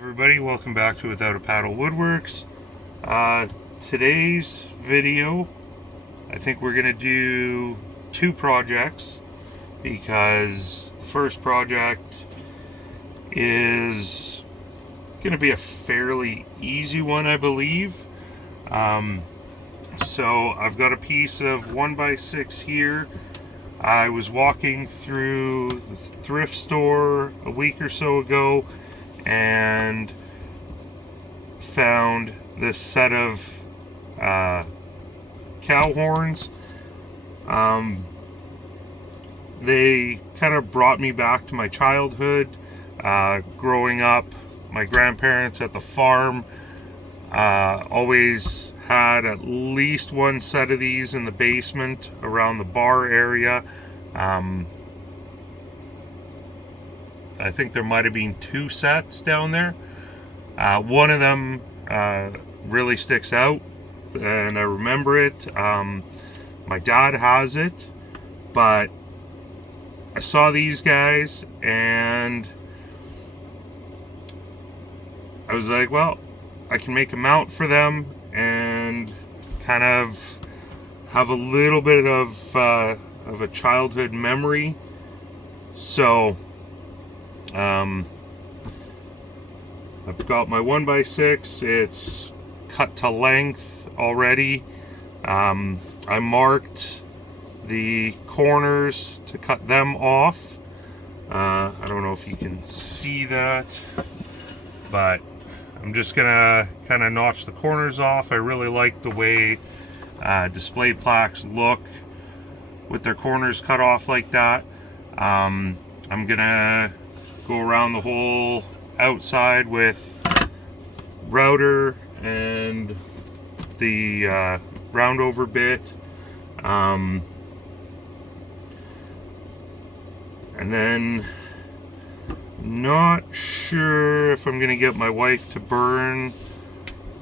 Everybody, welcome back to Without a Paddle Woodworks. Today's video, I think we're gonna do two projects because the first project is gonna be a fairly easy one, I believe. So I've got a piece of 1x6 here. I was walking through the thrift store a week or so ago and found this set of cow horns. They kind of brought me back to my childhood. Growing up, my grandparents at the farm always had at least one set of these in the basement around the bar area. I think there might have been two sets down there. One of them really sticks out, and I remember it. My dad has it, but I saw these guys and I was like, well, I can make a mount for them and kind of have a little bit of a childhood memory. So I've got my 1x6. It's cut to length already. I marked the corners to cut them off. I don't know if you can see that, but I'm just gonna kind of notch the corners off. I really like the way display plaques look with their corners cut off like that. I'm gonna go around the whole outside with router and the round over bit, and then not sure if I'm gonna get my wife to burn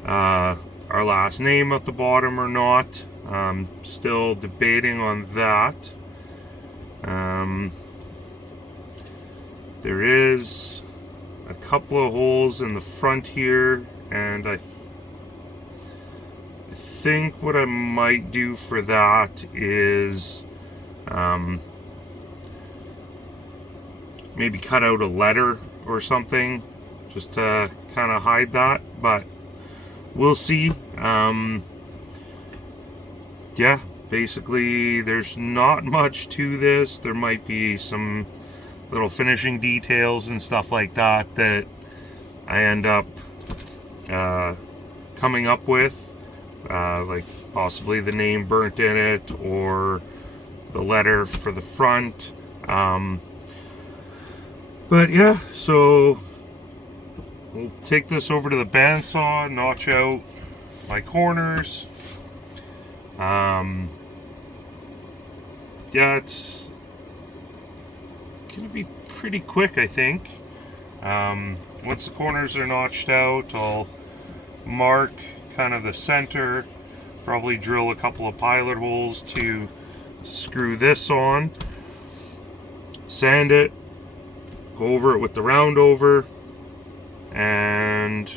our last name at the bottom or not. Still debating on that. There is a couple of holes in the front here, and I think what I might do for that is maybe cut out a letter or something just to kind of hide that, but we'll see. Yeah, basically there's not much to this. There might be some little finishing details and stuff like that that I end up coming up with, like possibly the name burnt in it or the letter for the front. But yeah, so we'll take this over to the bandsaw, notch out my corners. Yeah, it's gonna be pretty quick, I think. Once the corners are notched out, I'll mark kind of the center, probably drill a couple of pilot holes to screw this on, sand it, go over it with the round over, and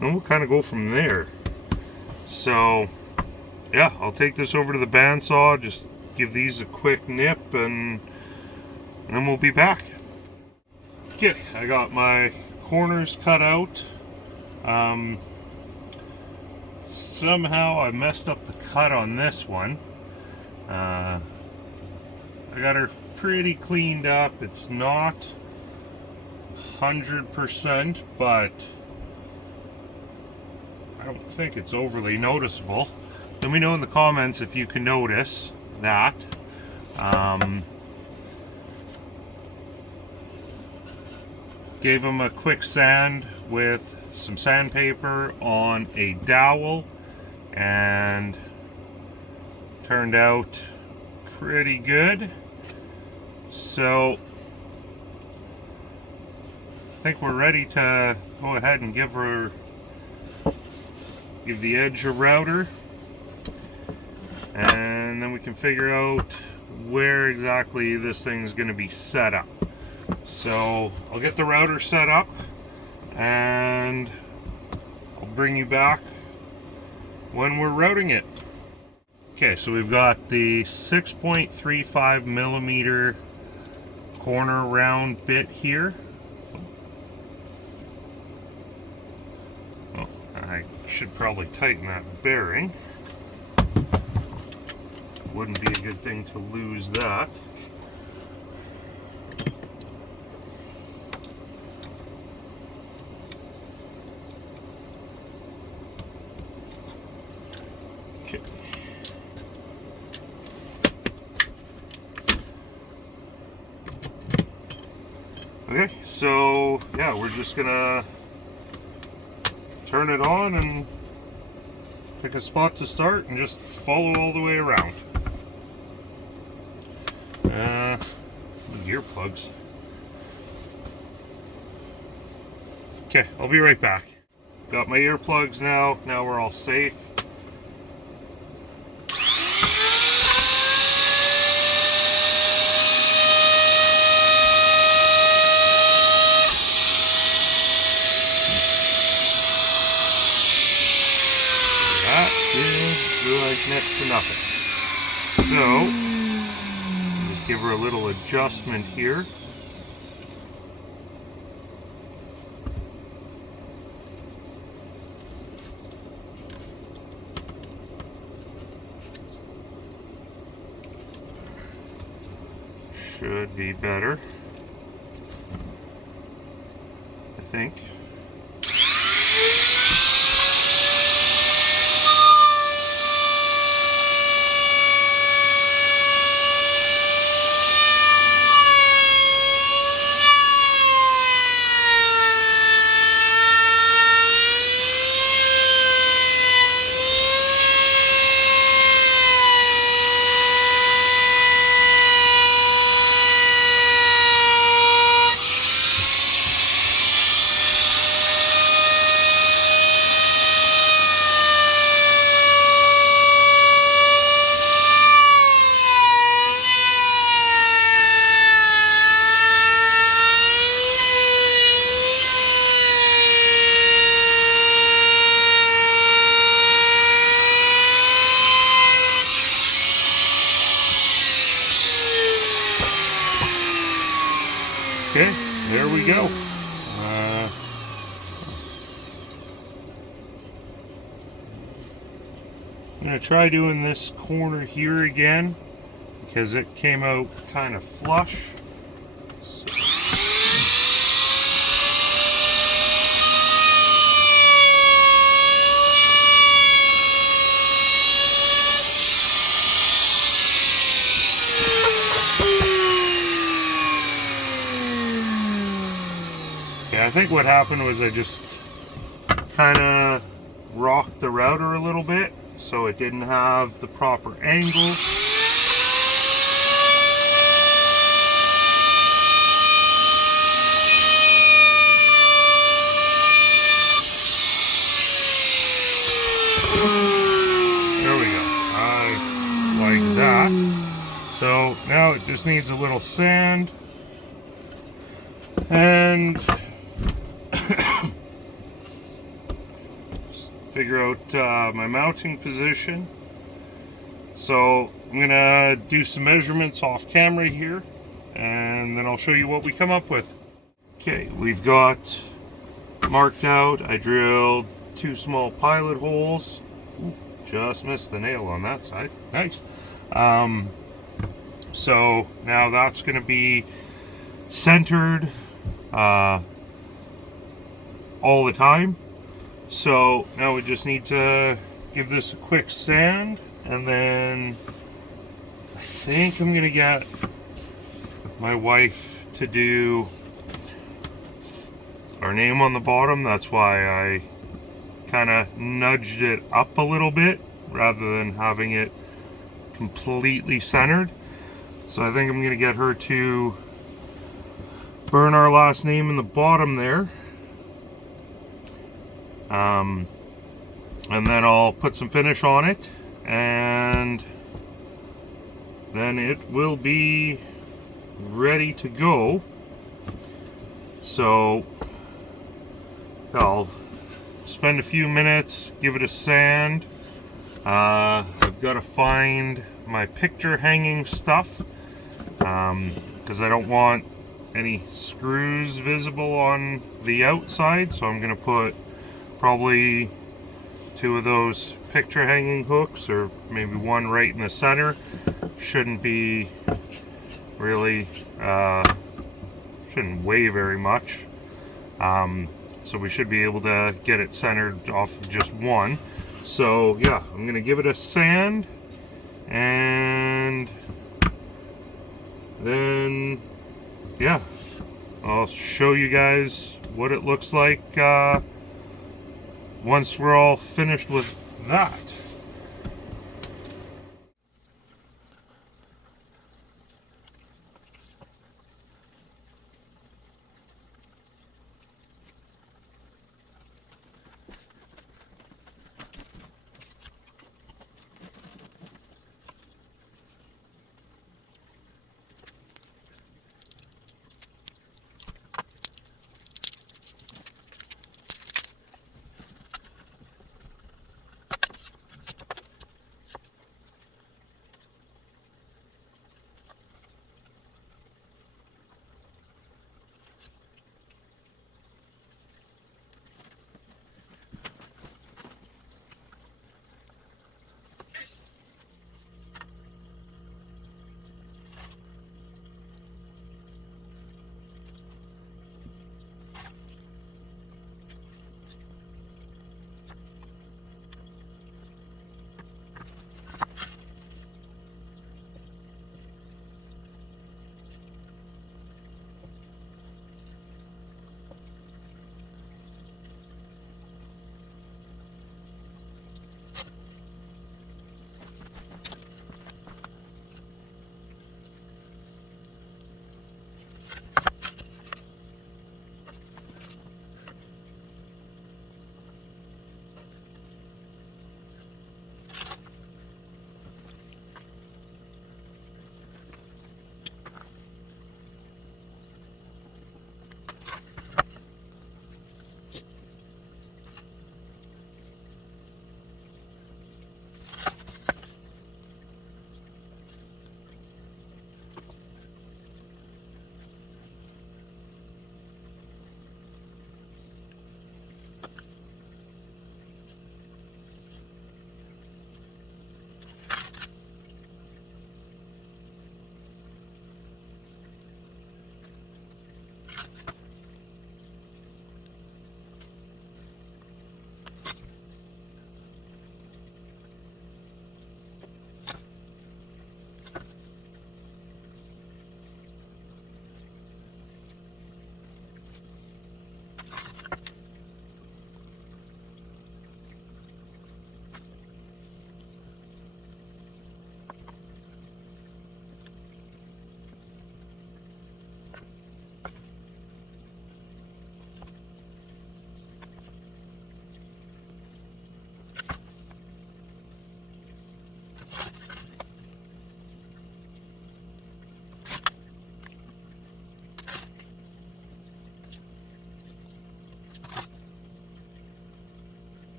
then we'll kind of go from there. So yeah, I'll take this over to the bandsaw, just give these a quick nip, and then we'll be back. Okay, I got my corners cut out. Somehow I messed up the cut on this one. I got her pretty cleaned up. It's not 100%, but I don't think it's overly noticeable. Let me know in the comments if you can notice that. Gave them a quick sand with some sandpaper on a dowel, and turned out pretty good. So I think we're ready to go ahead and give the edge a router, and then we can figure out where exactly this thing's going to be set up. So I'll get the router set up and I'll bring you back when we're routing it. Okay, so we've got the 6.35 millimeter corner round bit here. Oh, I should probably tighten that bearing. Wouldn't be a good thing to lose that. Okay. Okay, so yeah, we're just gonna turn it on and pick a spot to start and just follow all the way around. Earplugs. Okay, I'll be right back. Got my earplugs now. Now we're all safe. That is like next to nothing. So just give her a little adjustment here. Should be better, I think. Okay, there we go. I'm going to try doing this corner here again because it came out kind of flush. So. Yeah, I think what happened was I just kind of rocked the router a little bit, so it didn't have the proper angle. There we go. I like that. So now it just needs a little sand and figure out my mounting position. So I'm gonna do some measurements off camera here and then I'll show you what we come up with. Okay, we've got marked out. I drilled 2 small pilot holes. Ooh, just missed the nail on that side. Nice. So now that's gonna be centered all the time. So now we just need to give this a quick sand, and then I think I'm gonna get my wife to do our name on the bottom. That's why I kind of nudged it up a little bit rather than having it completely centered. So I think I'm gonna get her to burn our last name in the bottom there. And then I'll put some finish on it, and then it will be ready to go. So I'll spend a few minutes, give it a sand. I've got to find my picture hanging stuff because I don't want any screws visible on the outside, so I'm going to put probably 2 of those picture hanging hooks, or maybe one right in the center. Shouldn't be really shouldn't weigh very much, so we should be able to get it centered off of just one. So yeah, I'm gonna give it a sand, and then yeah, I'll show you guys what it looks like once we're all finished with that.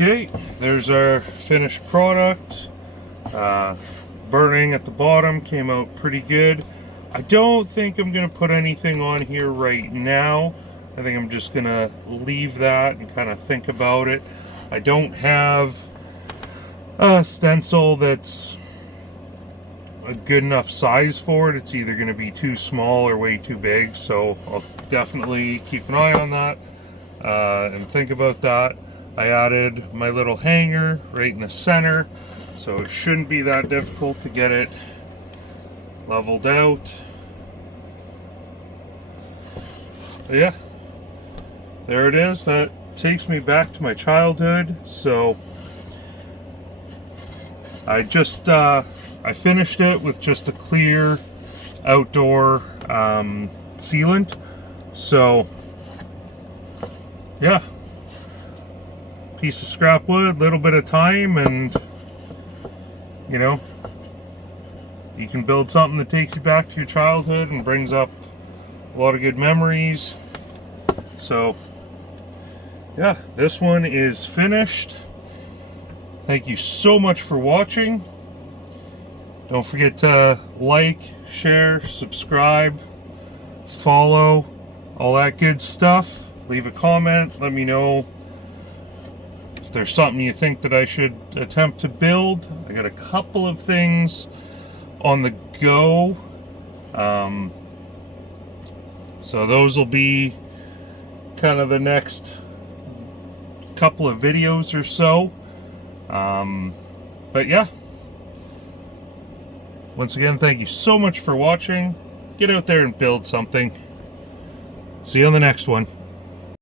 Okay, there's our finished product. Burning at the bottom came out pretty good. I don't think I'm gonna put anything on here right now. I think I'm just gonna leave that and kind of think about it. I don't have a stencil that's a good enough size for it. It's either gonna be too small or way too big, so I'll definitely keep an eye on that and think about that. I added my little hanger right in the center, so it shouldn't be that difficult to get it leveled out. But yeah, there it is. That takes me back to my childhood. So I just I finished it with just a clear outdoor sealant. So yeah, piece of scrap wood, little bit of time, and you know, you can build something that takes you back to your childhood and brings up a lot of good memories. So yeah, this one is finished. Thank you so much for watching. Don't forget to like, share, subscribe, follow, all that good stuff. Leave a comment, let me know if there's something you think that I should attempt to build. I got a couple of things on the go. So those will be kind of the next couple of videos or so. But yeah. Once again, thank you so much for watching. Get out there and build something. See you on the next one.